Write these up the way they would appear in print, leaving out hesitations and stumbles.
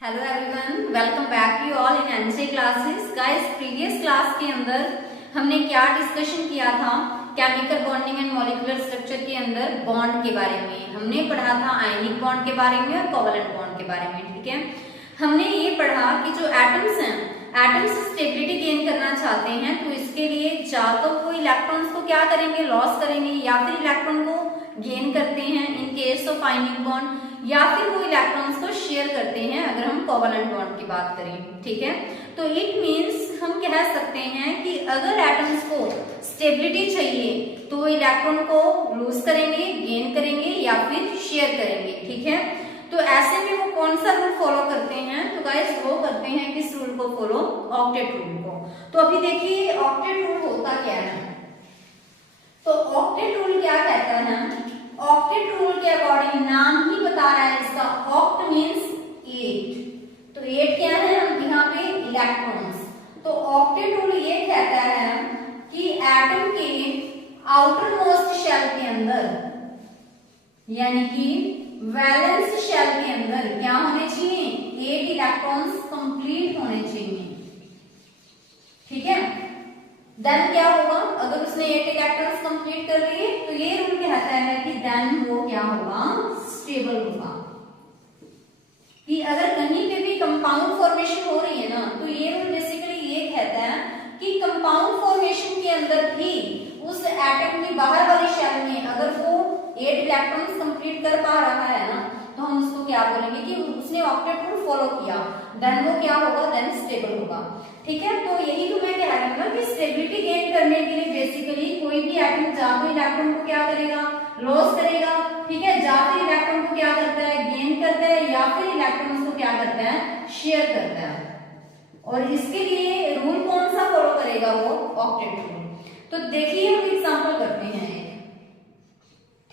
Hello everyone, welcome back you all in NJ classes. Guys, previous class के अंदर हमने क्या डिस्कशन किया था? Chemical bonding and molecular structure के अंदर बॉन्ड के बारे में हमने पढ़ा था, आयनिक बॉन्ड के बारे में और कोवलेंट बॉन्ड के बारे में। ठीक है, हमने ये पढ़ा कि जो एटम्स हैं, एटम्स स्टेबिलिटी गेन करना चाहते हैं तो इसके लिए या तो वो इलेक्ट्रॉन्स को क्या करेंगे, लॉस करेंगे, या फिर इलेक्ट्रॉन को गेन करते हैं in case of ionic bond, या फिर वो इलेक्ट्रॉन्स को शेयर करते हैं अगर हम कोवलेंट बॉन्ड की बात करें। ठीक है, तो इट मींस हम कह सकते हैं कि अगर एटम्स को स्टेबिलिटी चाहिए तो वो इलेक्ट्रॉन को लूज करेंगे, गेन करेंगे या फिर शेयर करेंगे। ठीक है, तो ऐसे में वो कौन सा रूल फॉलो करते हैं? तो गाइस वो करते हैं किस रूल को फॉलो? ऑक्टेट रूल को। तो अभी देखिए ऑक्टेट रूल होता क्या है। तो ऑक्टेट रूल क्या कहता है? ऑक्टेट रूल के अकॉर्डिंग नाम ही बता रहा है इसका, ऑक्ट मींस 8। तो 8 क्या है यहाँ पे? इलेक्ट्रॉन्स। तो ऑक्टेट रूल ये कहता है कि एटम के आउटर मोस्ट शेल के अंदर, यानी कि वैलेंस शेल के अंदर क्या होने चाहिए? 8 इलेक्ट्रॉन्स कंप्लीट होने चाहिए। ठीक है, देन क्या होगा? अगर उसने 8 इलेक्ट्रॉन्स कंप्लीट कर लिए तो ये रूल कहता है कि देन वो क्या होगा? स्टेबल होगा। कि अगर कहीं पे भी कंपाउंड फॉर्मेशन हो रही है ना, तो ये रूल बेसिकली ये कहता है कि कंपाउंड फॉर्मेशन के अंदर भी उस एटम की बाहर वाली शेल में अगर वो 8 इलेक्ट्रॉन्स कंप्लीट कर पा रहा है ना, तो हम उसको क्या बोलेंगे कि उसने ऑक्टेट रूल फॉलो किया, देन वो क्या होगा? देन स्टेबल होगा। ठीक है, तो यही तो मैं कह रही हूँ ना कि स्टेबिलिटी गेन करने के लिए बेसिकली कोई भी एटम जा तो इलेक्ट्रॉन को क्या करेगा? लॉस करेगा। ठीक है, जा फिर इलेक्ट्रॉन को क्या करता है? गेन करता है, या फिर इलेक्ट्रॉन को क्या करता है? शेयर करता है। और इसके लिए रूल कौन सा फॉलो करेगा? वो ऑक्टेट रूल। तो देखिए हम एग्जांपल करते हैं एक।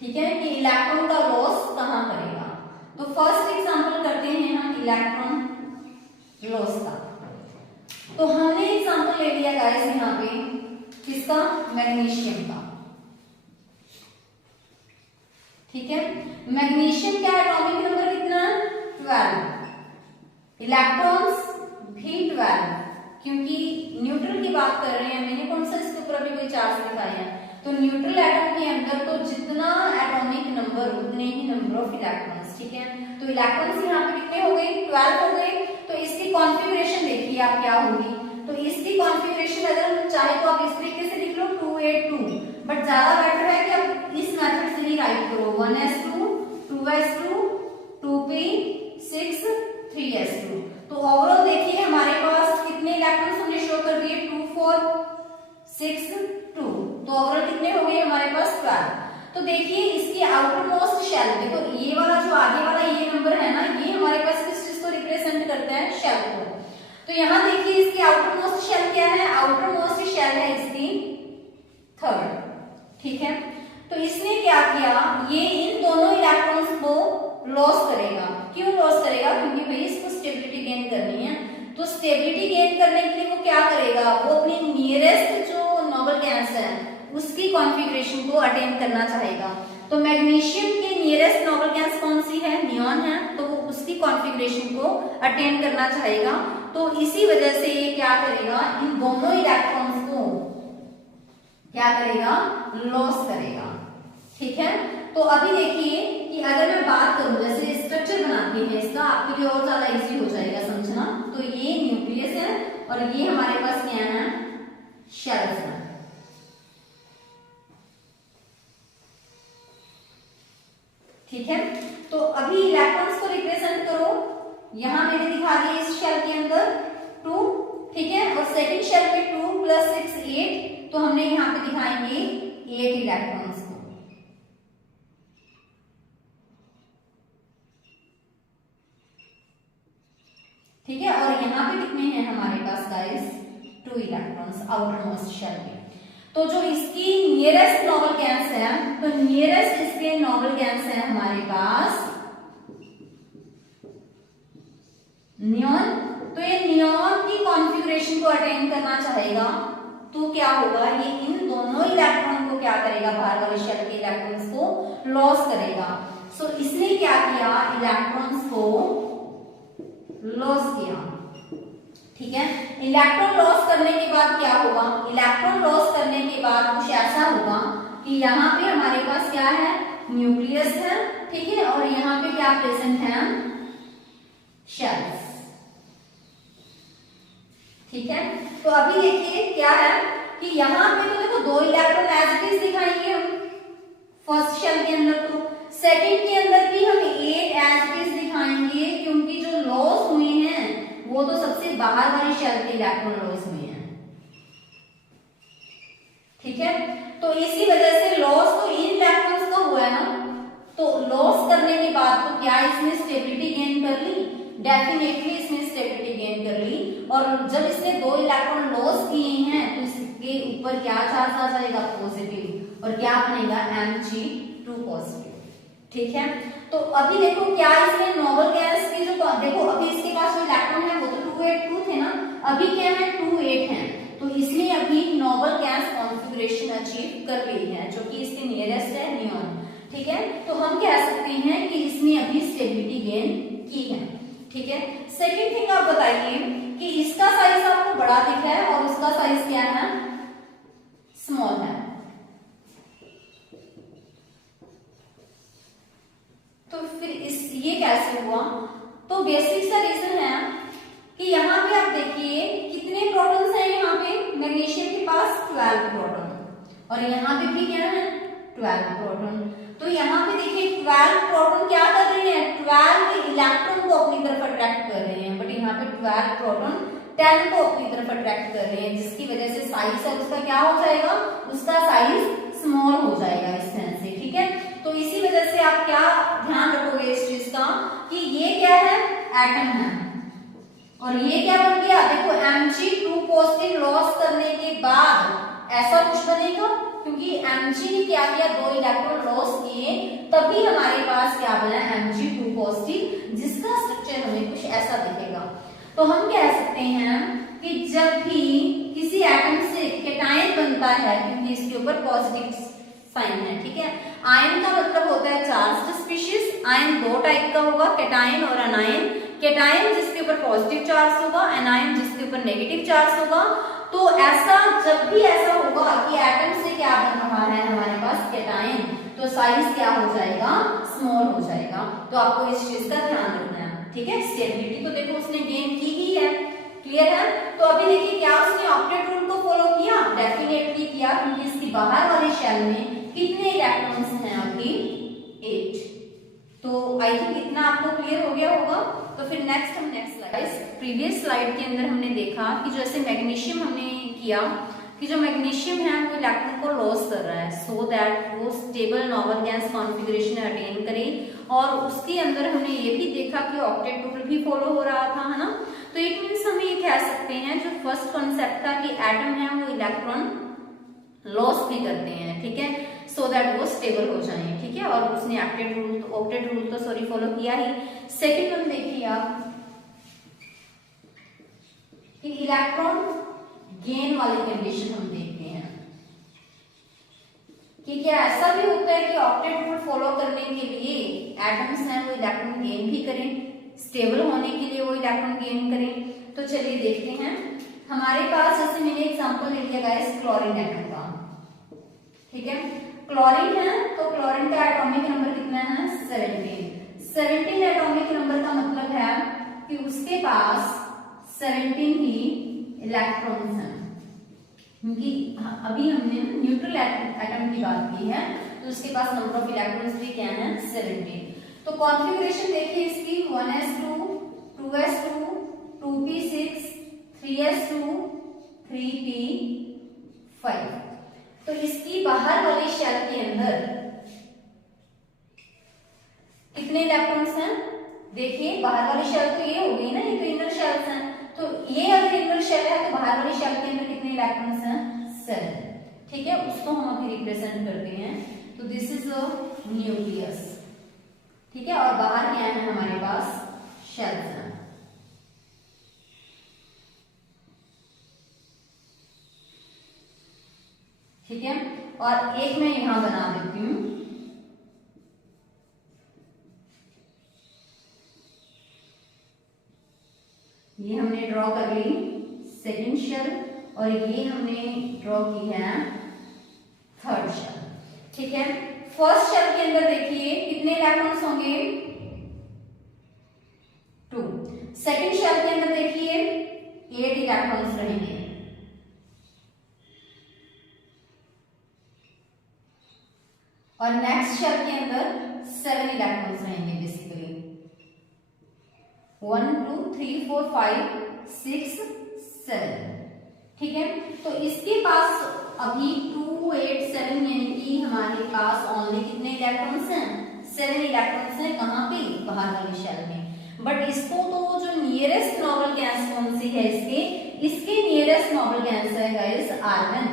ठीक है, कि इलेक्ट्रॉन का लॉस कहां करेगा। तो फर्स्ट एग्जांपल करते हैं हम इलेक्ट्रॉन लॉस का। तो हमने एग्जांपल ले लिया गाइस यहाँ पे किसका? मैग्नीशियम का। ठीक है, मैग्नीशियम का एटॉमिक नंबर कितना? 12। इलेक्ट्रॉन्स भी 12, क्योंकि न्यूट्रल की बात कर रहे हैं। मैंने कौन सा इसके ऊपर अभी कोई चार्ज दिखाया है? तो न्यूट्रल एटम के अंदर तो जितना एटॉमिक नंबर उतने ही नंबर ऑफ इलेक्ट्रॉन्स। ठीक है, तो इलेक्ट्रॉन्स यहाँ पे कितने हो गए? 12 हो गए। तो इसकी कॉन्फ़िगरेशन देखिए आप क्या होगी। तो इसकी कॉन्फ़िगरेशन अगर चाहे तो आप इस तरीके से लिख लो 282, बट ज्यादा बेटर है कि आप इस मेथड से ही राइट करो 1s2 2s2 2p6 3s2। तो ओवरऑल देखिए हमारे पास कितने इलेक्ट्रॉन्स हमने शो कर दिए? 2 4 6 2। तो ओवरऑल कितने हो गए हमारे पास? 12। तो देखिए इसकी आउटर मोस्ट शेल, देखो ये वाला जो आगे वाला ये नंबर है ना, ये हमारे पास किस चीज को रिप्रेजेंट करता है? शेल को। तो यहाँ देखिए इसकी आउटर मोस्ट शेल क्या है? आउटर मोस्ट शेल है इसकी 3rd। ठीक है, तो इसने क्या किया? ये इन दोनों इलेक्ट्रॉन्स को लॉस करेगा। क्यों लॉस करेगा? क्योंकि भाई इसको स्टेबिलिटी गेन करनी है। तो स्टेबिलिटी गेन करने के लिए वो क्या करेगा? वो अपनी नियरेस्ट जो नोबल गैस है उसकी कॉन्फ़िगरेशन को अटेन करना चाहेगा। तो मैग्नीशियम की नियरेस्ट नोबल गैस कौन सी है? नियॉन है। तो वो उसकी कॉन्फ़िगरेशन को अटेन करना चाहेगा। तो इसी वजह से ये क्या करेगा? इन दोनों इलेक्ट्रॉन्स को क्या करेगा? लॉस करेगा। ठीक है, तो अभी देखिए कि अगर मैं बात करूं, जैसे स्ट्रक्चर बनाती है इसका, आपके लिए और ज्यादा इजी हो जाएगा समझना। तो ये न्यूक्लियस है और ये हमारे पास क्या है? शेल्स है। ठीक है, तो अभी इलेक्ट्रॉन्स को रिप्रेजेंट करो। यहां मैंने दिखा दिया इस शेल के अंदर 2। ठीक है, और सेकंड शेल में 2 + 6 8। तो हमने यहाँ पे दिखाएंगे 8 इलेक्ट्रॉन्स को। ठीक है, और यहाँ पे कितने हैं हमारे पास guys? 2 electrons outermost shell में। तो जो इसकी नियरेस्ट नोबल गैस है, तो नियरेस्ट इसके नोबल गैस है हमारे पास नियॉन। तो ये नियॉन की कॉन्फ़िगरेशन को अटेन करना चाहेगा। तो क्या होगा? ये इन दोनों इलेक्ट्रॉन को क्या करेगा? बाहर वाले शेल के इलेक्ट्रॉन्स को लॉस करेगा। सो इसने क्या किया? इलेक्ट्रॉन्स को लॉस किया, ठीक है। इलेक्ट्रॉन लॉस करने के बाद क्या होगा, इलेक्ट्रॉन लॉस करने के बाद कुछ ऐसा होगा कि यहाँ पे हमारे पास क्या है, न्यूक्लियस है, ठीक है, और यहाँ पे क्या प्रेजेंट है, शेल्स, ठीक है। तो अभी देखिए क्या है कि यहाँ पे तो देखो 2 इलेक्ट्रॉन एज इट इज दिखाएंगे हम फर्स्ट शेल के अंदर, तो सेकंड के अंदर भी हम 8 एज इट इज दिखाएंगे, क्योंकि जो लॉस हुए हैं वो तो सबसे बाहर वाली शेल के इलेक्ट्रॉन लॉस हुए हैं, ठीक है। तो इसी वजह से लॉस तो इन इलेक्ट्रॉन्स का हुआ है ना, तो लॉस करने के बाद तो क्या इसने स्टेबिलिटी गेन कर ली, डेफिनेटली इसने स्टेबिलिटी गेन कर ली, और जब इसने 2 इलेक्ट्रॉन लॉस किए हैं तो इसके ऊपर क्या चार्ज आ जाएगा, पॉजिटिव, और क्या बनेगा, Mg2 पॉजिटिव, ठीक है। तो अभी देखो क्या इसमें नोबल गैस की जो, देखो अभी इसके पास जो इलेक्ट्रॉन है वो तो 282 थे ना, अभी क्या है 28 है, तो इसने अभी नोबल गैस कॉन्फ़िगरेशन अचीव कर ली है, जो कि इसके नियरेस्ट है नियॉन, ठीक है। तो हम कह सकते हैं कि इसने अभी स्टेबिलिटी गेन की है, ठीक है। सेकंड थिंग आप बताइए कि इसका साइज आपको बड़ा दिख रहा है और उसका साइज क्या है, स्मॉल है, तो फिर ये कैसे हुआ, तो बेसिक सा रीजन है कि यहाँ पे आप देखिए कितने प्रोटॉन्स हैं, यहाँ पे मैग्नीशियम के पास 12 प्रोटॉन, और यहाँ पे भी क्या है 12 प्रोटॉन, तो यहाँ पे देखिए 12 प्रोटॉन क्या कर रहे हैं, 12 इलेक्ट्रॉन को अपनी तरफ अट्रैक्ट कर रहे हैं, बट यहाँ पे 12 प्रोटॉन 10 को अपनी तरफ अट्रैक्ट कर रहे हैं, जिसकी वजह से साइज है उसका क्या हो जाएगा, उसका साइज स्मॉल हो जाएगा इस सेंस से, ठीक है। तो इसी वजह से आप क्या ध्यान रखोगे इस चीज का कि ये क्या है, एटम है, और ये क्या बन गया, देखो Mg2 पॉजिटिव लॉस करने के बाद ऐसा कुछ बनेगा, क्योंकि Mg ने क्या किया, 2 इलेक्ट्रॉन लॉस किए, तभी हमारे पास क्या बना, Mg2 पॉजिटिव, जिसका स्ट्रक्चर हमें कुछ ऐसा दिखेगा। तो हम कह सकते हैं कि जब भी किसी एटम से कैटायन बनता है, क्योंकि इसके ऊपर पॉजिटिव साइन है, ठीक है, आयन का मतलब होता है चार्ज्ड स्पीशीज, आयन 2 टाइप का होगा, कैटायन और अनायन, कैटायन जिसके ऊपर पॉजिटिव चार्ज होगा, अनायन जिसके ऊपर नेगेटिव चार्ज होगा। तो ऐसा जब भी ऐसा होगा कि एटम से क्या बन रहा है हमारे पास कैटायन, तो साइज क्या हो जाएगा, स्मॉल हो जाएगा, तो आपको इस चीज का ध्यान रखना है, ठीक है। स्टेबिलिटी तो देखो उसने गेन की ही है, क्लियर है। तो अभी देखिए क्या उसने ऑक्टेट रूल को फॉलो किया, डेफिनेटली किया, क्योंकि इसकी बाहर वाली शेल में कितने इलेक्ट्रॉन्स हैं, अभी 8, तो आई थिंक इतना आपको क्लियर हो गया होगा। तो फिर नेक्स्ट हम नेक्स्ट स्लाइड, प्रीवियस स्लाइड के अंदर हमने देखा कि जैसे मैग्नीशियम हमने किया कि जो मैग्नीशियम है वो इलेक्ट्रॉन को लॉस कर रहा है, सो दैट वो stable noble gas configuration attain करे, और उसके अंदर हमने ये भी देखा कि ऑक्टेट रूल भी फॉलो हो रहा था, है ना। तो इट मीन्स हम ये कह सकते हैं जो फर्स्ट कॉन्सेप्ट था कि एटम है वो इलेक्ट्रॉन लॉस भी करते हैं, ठीक है, सो दैट वो स्टेबल हो जाएं, ठीक है, और उसने ऑक्टेट रूल तो सॉरी फॉलो किया ही। सेकंड वन देखिए आप कि इलेक्ट्रॉन गेन वाली कंडीशन हम देखते हैं कि क्या ऐसा भी होता है कि ऑक्टेट रूल फॉलो करने के लिए एटम्स हैं वो इलेक्ट्रॉन गेन भी करें, स्टेबल होने के लिए वो इलेक्ट्रॉन गेन करें। तो चलिए देखते हैं, हमारे पास जैसे मैंने एग्जांपल ले लिया गाइस क्लोरीन एटम का, ठीक है, क्लोरीन है, तो क्लोरीन का एटॉमिक नंबर कितना है, 17 एटॉमिक नंबर का मतलब है कि उसके पास 17 ही इलेक्ट्रॉन्स हैं, क्योंकि अभी हमने न्यूट्रल एटम की बात की है, तो उसके पास नंबर ऑफ इलेक्ट्रॉन्स भी क्या है, 17। तो कॉन्फ़िगरेशन देखिए इसकी 1s2 2s2 2p6 3s2 3p5। तो इसकी बाहर वाली शेल के अंदर कितने इलेक्ट्रॉन्स हैं, देखिए बाहर वाली शेल तो ये हो गई ना, ये तो इनर शेल्स हैं, तो ये अगर इनर शेल है तो बाहर वाली शेल के अंदर कितने इलेक्ट्रॉन्स हैं, 7, ठीक है, उसको हम अभी रिप्रेजेंट करते हैं। तो दिस इज अ न्यूक्लियस, ठीक है, और बाहर क्या है हमारे पास, शेल्स हैं, ठीक है, और एक मैं यहां बना देती हूं, ड्रॉ कर ली सेकंड शेल और ये हमने ड्रॉ की है थर्ड शेल। ठीक है, फर्स्ट शेल के अंदर देखिए कितने इलेक्ट्रॉन्स होंगे 2। सेकंड शेल के अंदर देखिए 8 इलेक्ट्रॉन्स रहेंगे और नेक्स्ट शेल के अंदर 7 इलेक्ट्रॉन्स रहेंगे बेसिकली 1 2 3 4 5 6 7। ठीक है, तो इसके पास अभी 2 8 7 यानी कि हमारे पास ओनली कितने इलेक्ट्रॉन्स हैं 7 इलेक्ट्रॉन्स हैं। कहाँ पे बाहर वाली शेल में। बट इसको तो जो नियरेस्ट नोबल गैस कौन सी है इसके नियरेस्ट नोबल गैस है गाइस आर्गन।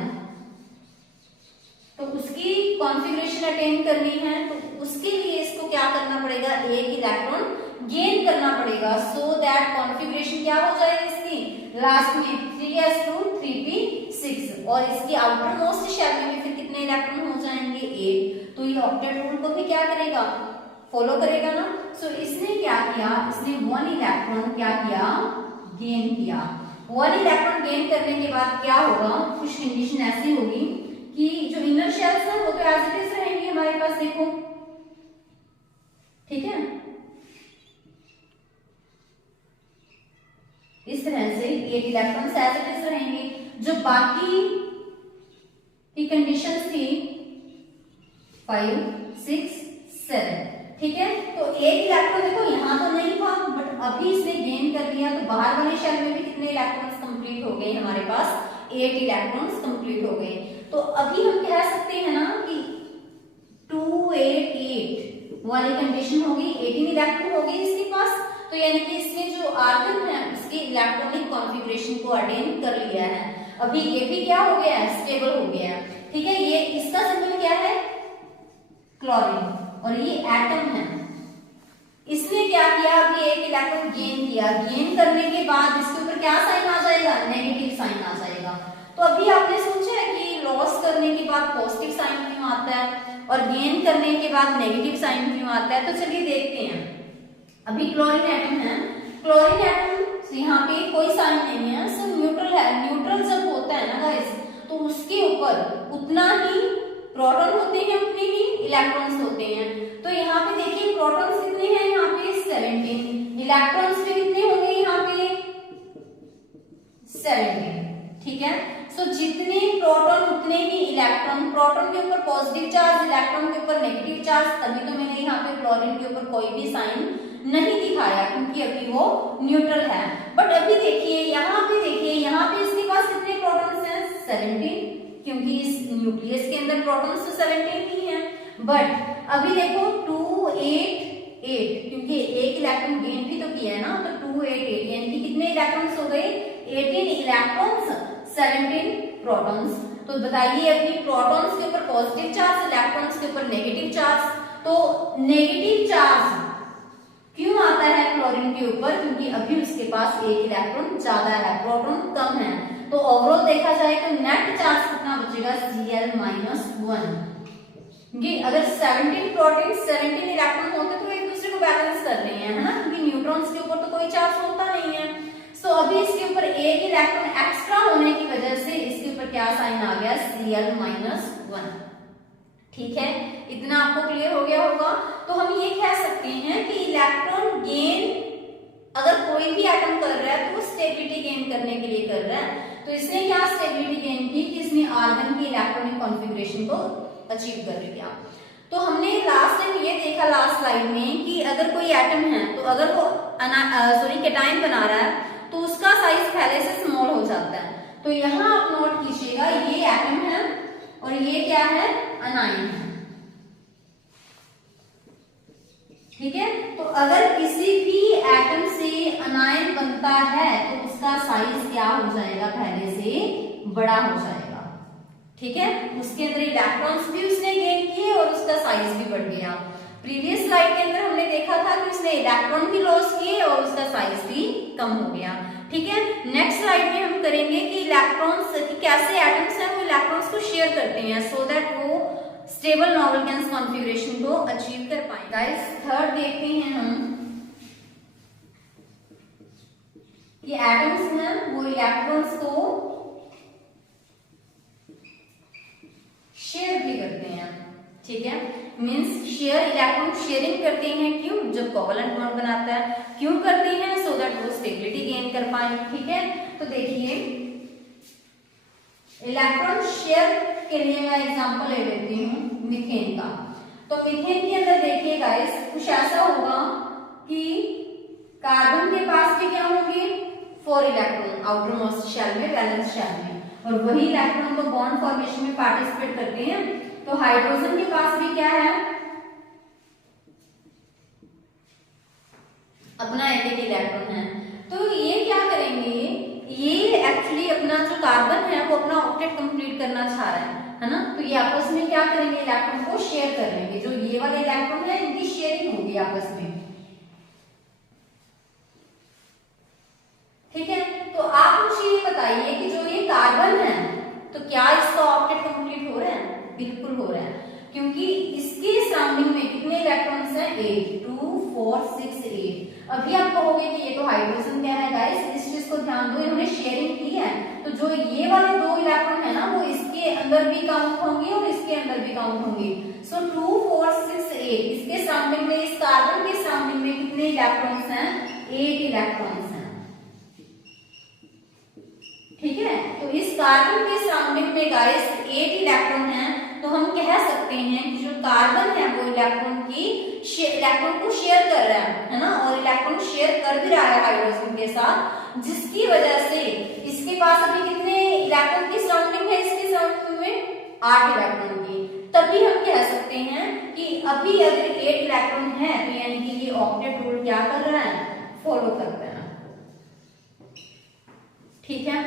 तो उसकी कॉन्फ़िगरेशन अटेन करनी है तो उसके लिए इसको क्या करना पड़ेगा एक इलेक्ट्रॉन गेन करना पड़ेगा सो दैट कॉन्फ़िगरेशन क्या हो जाएगी इसकी लास्ट में 3s2 3p6 और इसकी आउटर मोस्ट शेल में भी फिर कितने इलेक्ट्रॉन हो जाएंगे 8। तो ये ऑक्टेट रूल को भी क्या करेगा फॉलो करेगा ना। सो इसने क्या किया इसने 1 इलेक्ट्रॉन क्या किया गेन किया। 1 इलेक्ट्रॉन गेन करने के बाद क्या होगा कुछ कंडीशन ऐसी होगी कि जो इनर शेल्स है वो तो एज इट इज रहेंगी हमारे पास देखो। ठीक है, इस तरह से 8 इलेक्ट्रॉन्स एज इट इज रहेंगे। जो बाकी की कंडीशंस थी 5 6 7। ठीक है, तो एक इलेक्ट्रॉन देखो यहाँ तो नहीं था बट अभी इसने गेन कर लिया तो बाहर वाले शेल में भी कितने इलेक्ट्रॉन्स कंप्लीट हो गए हमारे पास 8 इलेक्ट्रॉन्स कंप्लीट हो गए। तो अभी हम कह सकते हैं ना कि 2 8 8 वाली कंडीशन होगी 18 इलेक्ट्रॉन होगी इसके पास। तो यानी कि इसमें जो आर्गन है उसके इलेक्ट्रॉनिक कॉन्फ़िगरेशन को अटेन कर लिया है। अभी ये भी क्या हो गया है स्टेबल हो गया है। ठीक है, ये इसका सिंबल क्या है क्लोरीन और ये एटम है। इसने क्या किया अभी एक इलेक्ट्रॉन गेन किया। गेन करने के बाद इसके ऊपर क्या साइन आ जाएगा नेगेटिव साइन आ जाएगा। तो अभी आपने सोचा है कि लॉस करने के बाद पॉजिटिव साइन क्यों आता है और गेन करने के बाद नेगेटिव साइन क्यों आता है। तो चलिए देखते हैं। अभी क्लोरीन एटम है, क्लोरीन एटम यहाँ पे कोई साइन नहीं है सिर्फ न्यूट्रल है। न्यूट्रल जब होता है ना गाइस तो उसके ऊपर उतना ही प्रोटॉन होते हैं उतने ही इलेक्ट्रॉन्स होते हैं। तो यहाँ पे देखिए प्रोटॉन्स कितने हैं यहाँ पे 17, इलेक्ट्रॉन्स भी कितने होंगे यहाँ पे 17। ठीक है, सो जितने प्रोटॉन उतने ही इलेक्ट्रॉन। प्रोटॉन के ऊपर पॉजिटिव चार्ज इलेक्ट्रॉन के ऊपर नेगेटिव चार्ज। तभी तो मैंने यहाँ पे क्लोरीन के ऊपर कोई भी साइन नहीं दिखाया क्योंकि अभी वो न्यूट्रल है। बट अभी देखिए यहाँ पे इसके पास कितने प्रोटॉन्स हैं 17 क्योंकि इस न्यूक्लियस के अंदर प्रोटॉन्स तो 17 ही हैं। बट अभी देखो 2 8 8 क्योंकि एक इलेक्ट्रॉन गेन भी तो किया है ना तो 2 8 8 यानी कि कितने इलेक्ट्रॉन्स हो गए 18 इलेक्ट्रॉन्स 17 प्रोटॉन्स। तो बताइए अभी प्रोटॉन्स के ऊपर पॉजिटिव चार्ज इलेक्ट्रॉन्स के ऊपर नेगेटिव चार्ज। तो नेगेटिव चार्ज क्यों आता है क्लोरीन के ऊपर क्योंकि अभी उसके पास एक इलेक्ट्रॉन ज्यादा है प्रोटॉन कम है। तो ओवरऑल देखा जाए तो नेट चार्ज कितना बचेगा Cl-1 क्योंकि अगर 17 प्रोटॉन 17 इलेक्ट्रॉन होते तो एक दूसरे को बैलेंस कर रहे हैं है ना क्योंकि न्यूट्रॉन्स के ऊपर तो कोई चार्ज होता नहीं है। सो अभी इसके ऊपर एक इलेक्ट्रॉन एक्स्ट्रा होने की वजह से इसके ऊपर क्या साइन आ गया Cl-1। ठीक है, इतना आपको क्लियर हो गया होगा। तो हम ये कह सकते हैं कि इलेक्ट्रॉन गेन अगर कोई भी एटम कर रहा है तो वो स्टेबिलिटी गेन करने के लिए कर रहा है। तो इसने क्या स्टेबिलिटी गेन की कि इसने आर्गन की इलेक्ट्रॉनिक कॉन्फ़िगरेशन को अचीव कर लिया। तो हमने लास्ट टाइम ये देखा लास्ट स्लाइड में कि अगर कोई एटम है तो अगर वो कैटायन बना रहा है तो उसका साइज पहले से स्मॉल हो जाता है। तो यहाँ आप नोट कीजिएगा ये एटम है और ये क्या है अनायन है। ठीक है, तो अगर किसी भी एटम से अनायन बनता है तो उसका साइज क्या हो जाएगा पहले से बड़ा हो जाएगा। ठीक है, उसके अंदर इलेक्ट्रॉन्स भी उसने गेन किए और उसका साइज भी बढ़ गया। प्रीवियस स्लाइड के अंदर हमने देखा था कि उसने इलेक्ट्रॉन भी लॉस किए और उसका साइज भी कम हो गया। ठीक है, नेक्स्ट स्लाइड में हम करेंगे कि इलेक्ट्रॉन्स कैसे एटम्स हैं वो इलेक्ट्रॉन्स को शेयर करते हैं सो दैट वो स्टेबल नोबल गैस कॉन्फ़िगरेशन को अचीव कर पाए। गाइस थर्ड देखते हैं हम ये एटम्स हैं वो इलेक्ट्रॉन्स को शेयर भी करते हैं, ठीक है। मींस शेयर, इलेक्ट्रॉन शेयरिंग करते हैं, क्यों? जब कोवलेंट बॉन्ड बनाता है, क्यों करते हैं? सो दैट वो स्टेबिलिटी गेन कर पाए, ठीक है। तो देखिए इलेक्ट्रॉन शेयर के लिए मैं एग्जांपल ले लेती हूँ मीथेन का। तो मीथेन के अंदर देखिए गाइस कुछ ऐसा होगा कि कार्बन के पास भी क्या होंगे 4 इलेक्ट्रॉन आउटर मोस्ट शेल में, वैलेंस शेल में, और वही इलेक्ट्रॉन तो बॉन्ड फॉर्मेशन में पार्टिसिपेट करते हैं। तो हाइड्रोजन के पास भी क्या है अपना एक इलेक्ट्रॉन है। तो ये क्या करेंगे, ये एक्चुअली अपना जो कार्बन है वो अपना ऑक्टेट कंप्लीट करना चाह रहा है ना। तो ये आपस में क्या करेंगे, इलेक्ट्रॉन को शेयर कर लेंगे। जो ये वाले इलेक्ट्रॉन है इनकी शेयरिंग होगी आपस में, ठीक है। तो आप मुझे ये बताइए कि जो ये कार्बन है तो क्या इसका ऑक्टेट कंप्लीट हो रहा है? बिल्कुल हो रहा है, क्योंकि इसके सराउंडिंग में कितने इलेक्ट्रॉन्स हैं? 8, 2, 4, 6, 8। अभी आप कहोगे कि ये तो हाइड्रोजन क्या है गाइस, इस चीज को ध्यान दो, इन्होंने शेयरिंग की है। तो जो ये वाले 2 इलेक्ट्रॉन है ना वो इसके अंदर भी काउंट होंगे और इसके अंदर भी काउंट होंगे। सो 2, 4, 6, 8 इसके सराउंडिंग में, इस कार्बन के सराउंडिंग में कितने इलेक्ट्रॉन्स हैं? 8 इलेक्ट्रॉन्स हैं, ठीक है। तो इस कार्बन के सराउंडिंग में गाइस 8 इलेक्ट्रॉन हैं। तो हम कह सकते हैं कि जो कार्बन है वो इलेक्ट्रॉन को शेयर कर रहा है ना, और इलेक्ट्रॉन शेयर कर भी रहा है हाइड्रोजन के साथ, जिसकी वजह से इसके पास अभी कितने इलेक्ट्रॉन की सराउंडिंग है? इसके सराउंडिंग में 8 इलेक्ट्रॉन की। तभी हम कह सकते हैं कि अभी अगर 8 इलेक्ट्रॉन है तो यानी कि ये ऑक्टेट रूल क्या कर रहा है? फॉलो कर रहा है, ठीक है।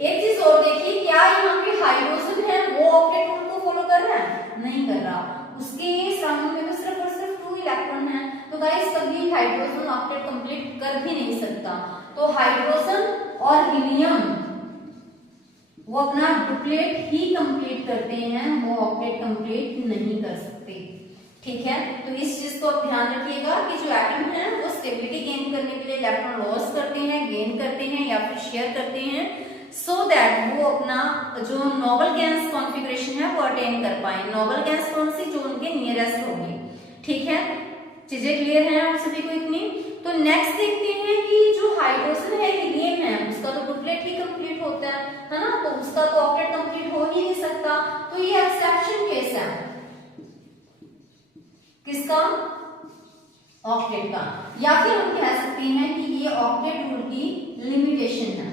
एक चीज और देखिए, क्या यहाँ पे हाइड्रोजन है वो ऑक्टेट रूल को फॉलो कर रहा है? नहीं कर रहा, उसके सराउंडिंग में तो सिर्फ और सिर्फ 2 इलेक्ट्रॉन है। तो गाइस कभी हाइड्रोजन ऑक्टेट कंप्लीट कर भी नहीं सकता। तो हाइड्रोजन और हीलियम वो अपना डुप्लेट ही कंप्लीट करते हैं, वो ऑक्टेट कंप्लीट नहीं कर सकते, ठीक है। तो इस चीज को आप ध्यान रखिएगा कि जो एटम है वो स्टेबिलिटी गेन करने के लिए इलेक्ट्रॉन लॉस करते हैं, गेन करते हैं या फिर शेयर करते हैं, सो दैट वो अपना जो नोबल गैस कॉन्फ़िगरेशन है वो अटेन कर पाए। नोबल गैस कौन सी? जो उनके नियरेस्ट होगी, ठीक है। चीजें क्लियर हैं आप सभी को इतनी? तो नेक्स्ट देखते हैं कि जो हाइड्रोजन है, हीलियम है, उसका तो डुप्लेट ही कंप्लीट होता है ना, तो उसका तो ऑक्टेट कंप्लीट हो ही नहीं सकता। तो ये एक्सेप्शन केस है किसका? ऑक्टेट का। या फिर हम कह सकते हैं कि ये ऑक्टेट रूल की लिमिटेशन है।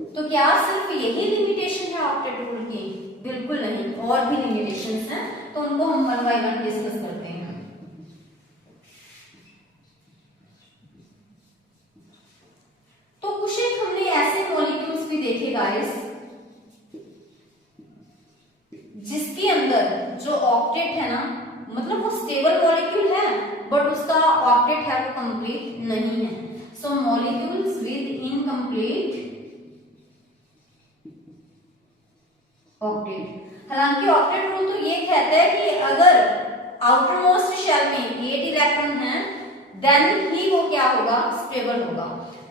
तो क्या सिर्फ यही लिमिटेशन है ऑक्टेट रूल की? बिल्कुल नहीं, और भी लिमिटेशंस हैं, तो उनको हम 1 बाय 1 डिस्कस करते हैं। तो कुछ एक हमने ऐसे मॉलिक्यूल्स भी देखे गाइस जिसके अंदर जो ऑक्टेट है ना, मतलब वो स्टेबल मॉलिक्यूल है बट उसका ऑक्टेट है वो कंप्लीट नहीं है। सो मॉलिक्यूल्स विद इनकम्प्लीट ऑक्टेट। हालांकि ऑक्टेट रूल तो ये कहता है कि अगर आउटर मोस्ट शेल में 8 इलेक्ट्रॉन हैं देन ही वो क्या होगा? स्टेबल होगा।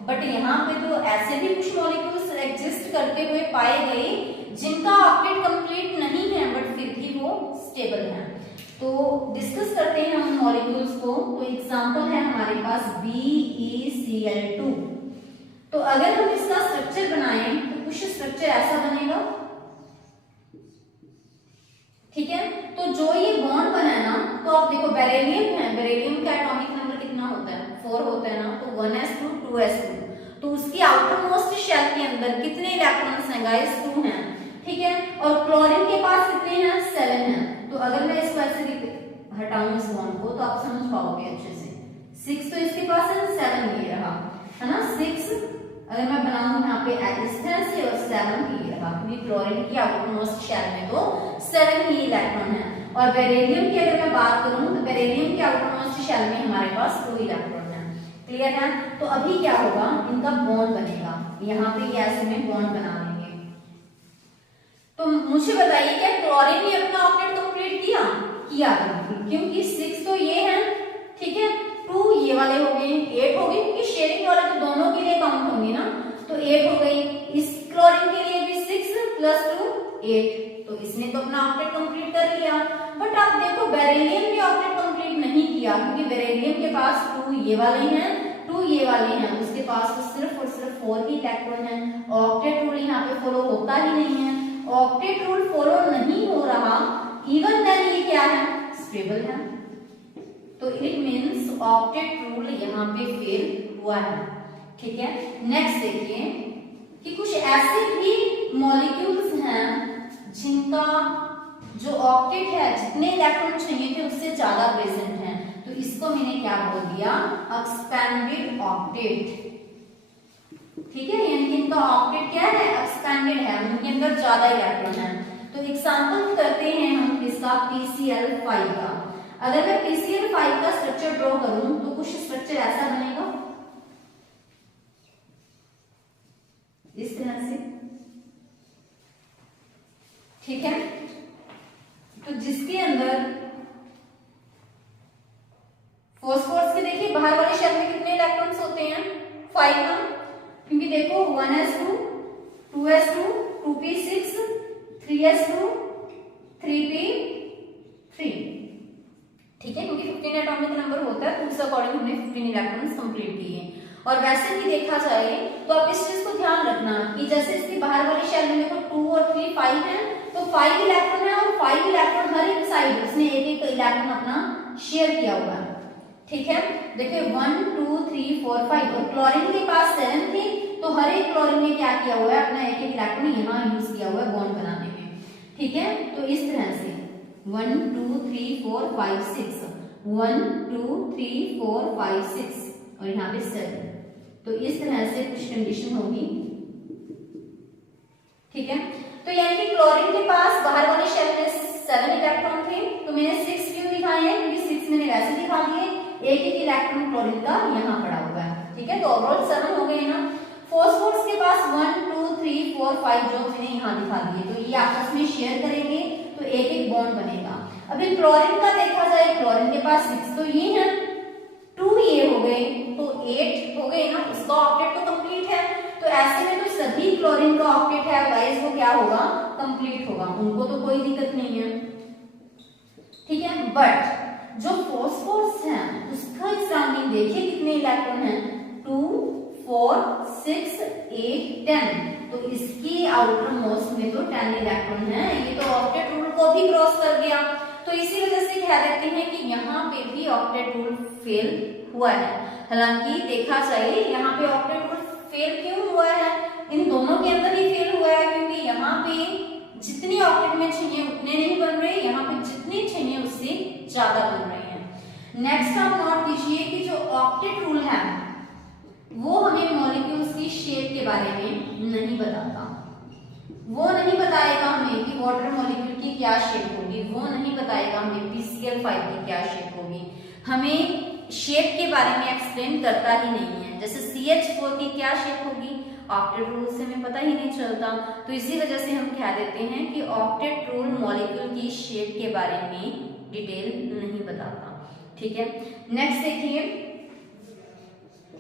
बट यहाँ पे तो ऐसे भी कुछ मॉलिक्यूल्स एग्जिस्ट करते हुए पाए गए जिनका ऑक्टेट कंप्लीट नहीं है बट फिर भी वो स्टेबल है। तो डिस्कस करते हैं हम मॉलिक्यूल्स को। तो एग्जांपल है हमारे पास BeCl2। तो अगर हम इसका स्ट्रक्चर बनाएं तो कुछ स्ट्रक्चर ऐसा बनेगा, ठीक है। तो जो ये बॉन्ड बना है ना, तो आप देखो बेरिलियम है, बेरिलियम का एटॉमिक नंबर कितना होता है? 4 होता है ना, तो 1s2 2s2। तो उसकी आउटर मोस्ट शेल के अंदर कितने इलेक्ट्रॉन्स हैं गाइस? 2 हैं, ठीक है। और क्लोरीन के पास कितने हैं? 7 हैं। तो अगर मैं इसको ऐसे हटाऊं इस बॉन्ड को तो आप समझ पाओगे अच्छे से। 6 तो इसके पास है, 7 ये रहा, है ना। 6 अगर मैं बनाऊं यहाँ पे इस तरह से, और 7 ये रहा, क्योंकि क्लोरीन की आउटर मोस्ट शेल में तो 7 ही इलेक्ट्रॉन है। और बेरिलियम की अगर मैं बात करूं तो बेरिलियम की आउटर मोस्ट शेल में हमारे पास 2 इलेक्ट्रॉन है, क्लियर है। तो अभी क्या होगा? इनका बॉन्ड बनेगा, यहाँ पे ये ऐसे में बॉन्ड बना लेंगे। तो मुझे बताइए क्या क्लोरीन ने अपना ऑक्टेट कंप्लीट किया? बिल्कुल, क्योंकि 6 तो ये है, ठीक है, 2 ये वाले हो गए, 8 हो गए, क्योंकि शेयरिंग वाले तो दोनों के लिए काउंट होंगे ना, तो 8 हो गई। इस क्लोरीन के लिए भी 6 + 2 8, तो इसने तो अपना ऑक्टेट कंप्लीट कर लिया। बट आप देखो बेरिलियम ने ऑक्टेट कंप्लीट नहीं किया, क्योंकि बेरिलियम के पास 2 ये वाले हैं, 2 ये वाले हैं, उसके पास तो सिर्फ और सिर्फ 4 ही इलेक्ट्रॉन है। ऑक्टेट रूल यहाँ पे फॉलो होता ही नहीं है। ऑक्टेट रूल फॉलो नहीं हो रहा, इवन देन ये क्या है, स्टेबल है, तो इट मींस ऑक्टेट रूल यहाँ पे फेल हुआ है। ठीक है, नेक्स्ट देखिए कि कुछ ऐसे भी मॉलिक्यूल्स हैं जिनका जो ऑक्टेट है, जितने इलेक्ट्रॉन चाहिए थे उससे ज्यादा प्रेजेंट है, तो इसको मैंने क्या बोल दिया, एक्सपेंडेड ऑक्टेट। ठीक है, यानी कि इनका ऑक्टेट क्या है, एक्सपेंडेड है, उनके अंदर ज्यादा इलेक्ट्रॉन है। तो एग्जांपल करते हैं हम इसका PCl5 का। अगर मैं PCl5 का स्ट्रक्चर ड्रॉ करूं तो कुछ स्ट्रक्चर ऐसा बनेगा, इस तरह से। ठीक है, तो जिसके अंदर फॉस्फोरस के देखिए बाहर वाले शेल में कितने इलेक्ट्रॉन्स होते हैं, 5 ना, क्योंकि देखो 1s2 2s2 2p6 3s2 3p3। ठीक है, क्योंकि 15 एटॉमिक नंबर होता है, तो उस अकॉर्डिंग हमने 15 इलेक्ट्रॉन्स कंप्लीट किए। और वैसे भी देखा जाए तो आप इस चीज को ध्यान रखना कि जैसे इसके बाहर वाले शेल में देखो 2 और 3 5 है, तो 5 इलेक्ट्रॉन है, और 5 इलेक्ट्रॉन हर एक साइड उसने एक एक इलेक्ट्रॉन अपना शेयर किया हुआ है। ठीक है, देखिए 1 2 3 4 5, और क्लोरीन के पास 7 थी, तो हर एक क्लोरीन ने क्या किया हुआ है, अपना एक एक इलेक्ट्रॉन यहाँ यूज किया हुआ है बॉन्ड बनाने में। ठीक है, तो इस तरह से 1 2 3 4 5 6 1 2 3 4 5 6 और यहाँ पे 7, तो इस तरह से कुछ कंडीशन होगी। ठीक है, तो यानी कि क्लोरीन के पास बाहर वाले शेल में 7 इलेक्ट्रॉन थे, तो मैंने 6 क्यों दिखाए हैं, क्योंकि 6 मैंने वैसे दिखा दिए, एक एक इलेक्ट्रॉन क्लोरीन का यहाँ पड़ा हुआ है। ठीक है, तो ओवरऑल 7 हो गए ना। फॉस्फोरस के पास 1 2 3 4 5 जो मैंने यहाँ दिखा दिए, तो ये आपस में शेयर करेंगे, तो एक एक बॉन्ड बनेगा। अभी क्लोरीन का देखा जाए, क्लोरीन के पास 6 तो ये है, 2 ये हो गए, तो 8 हो गए ना, इसका ऑक्टेट तो कंप्लीट है। तो ऐसे में तो सभी क्लोरीन का ऑक्टेट है गाइस, वो क्या होगा, कंप्लीट होगा, उनको तो कोई दिक्कत नहीं है। ठीक है, बट जो फॉस्फोरस है उसका सराउंडिंग देखिए कितने इलेक्ट्रॉन हैं, 2 4 6 8 10, तो इसकी आउटर मोस्ट में तो 10 इलेक्ट्रॉन है, ये तो ऑक्टेट रूल को भी क्रॉस कर गया। तो इसी वजह से कह देते हैं कि यहाँ पे भी ऑक्टेट रूल फेल हुआ है। हालांकि देखा जाए यहाँ पे ऑक्टेट रूल फेल क्यों हुआ है, इन दोनों के अंदर ही फेल हुआ है, क्योंकि यहाँ पे जितनी ऑक्टेट में चाहिए उतने नहीं बन रहे, यहाँ पे जितने चाहिए उससे ज्यादा बन रहे हैं। नेक्स्ट आप नोट कीजिए कि जो ऑक्टेट रूल है वो हमें मॉलिक्यूल्स की शेप के बारे में नहीं बताता। वो नहीं बताएगा हमें कि वाटर मॉलिक्यूल की क्या शेप होगी, वो नहीं बताएगा हमें PCl5 की क्या शेप होगी, हमें शेप के बारे में एक्सप्लेन करता ही नहीं है। जैसे CH4 की क्या शेप होगी, ऑक्टेट रूल से हमें पता ही नहीं चलता, तो इसी वजह से हम कह देते हैं कि ऑक्टेट रूल मॉलिक्यूल की शेप के बारे में डिटेल नहीं बताता। ठीक है, नेक्स्ट देखिए,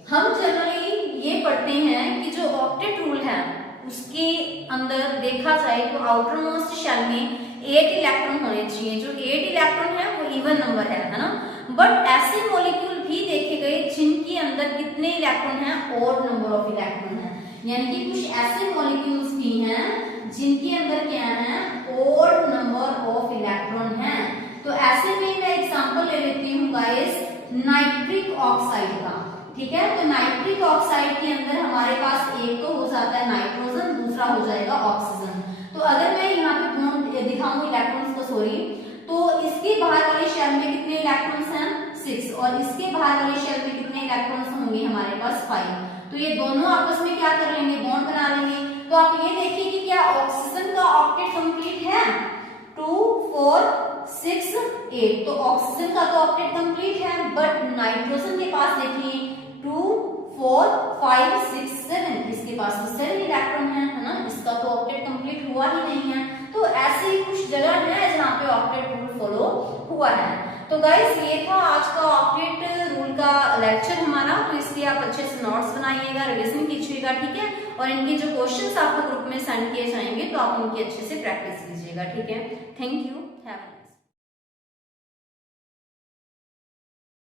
हम जनरली ये पढ़ते हैं कि जो ऑक्टेट रूल है उसके अंदर देखा जाए तो आउटर मोस्ट शेल में 8 इलेक्ट्रॉन होने चाहिए, जो 8 इलेक्ट्रॉन है वो इवन नंबर है ना। बट ऐसे मॉलिक्यूल भी देखे गए जिनके अंदर कितने इलेक्ट्रॉन हैं, ऑड नंबर ऑफ इलेक्ट्रॉन है, यानी कि कुछ ऐसे मॉलिक्यूल्स भी हैं जिनके अंदर क्या है, ऑड नंबर ऑफ इलेक्ट्रॉन है। तो ऐसे में मैं एग्जांपल ले लेती हूँ गाइस नाइट्रिक ऑक्साइड का। ठीक है, तो नाइट्रिक ऑक्साइड के अंदर हमारे पास एक तो हो जाता है नाइट्रोजन, दूसरा हो जाएगा ऑक्सीजन। तो अगर मैं यहाँ पे बॉन्ड दिखाऊं इलेक्ट्रॉन्स को, सॉरी, तो इसके बाहर वाले शेल में कितने इलेक्ट्रॉन्स हैं, 6, और इसके बाहर वाले शेल में कितने इलेक्ट्रॉन्स होंगे हमारे पास 5। तो ये दोनों आपस में क्या कर लेंगे, बॉन्ड बना लेंगे। तो आप ये देखिए कि क्या ऑक्सीजन का ऑक्टेट कंप्लीट है, 2 4 6 8, तो ऑक्सीजन का तो ऑक्टेट कंप्लीट है, बट नाइट्रोजन के पास देखिए 2 4 5 6 7, इसके पास तो 7 इलेक्ट्रॉन है ना, इसका तो ऑक्टेट कंप्लीट हुआ ही नहीं है। तो ऐसी कुछ जगह है जहाँ पे ऑक्टेट रूल फॉलो हुआ है। तो गाइस ये था आज का ऑक्टेट रूल का अच्छे से नोट्स बनाइएगा, रिविजन कीजिएगा, ठीक है। और इनके जो क्वेश्चंस आपको ग्रुप में सेंड किए जाएंगे तो आप उनकी अच्छे से प्रैक्टिस कीजिएगा, ठीक है। Thank you, have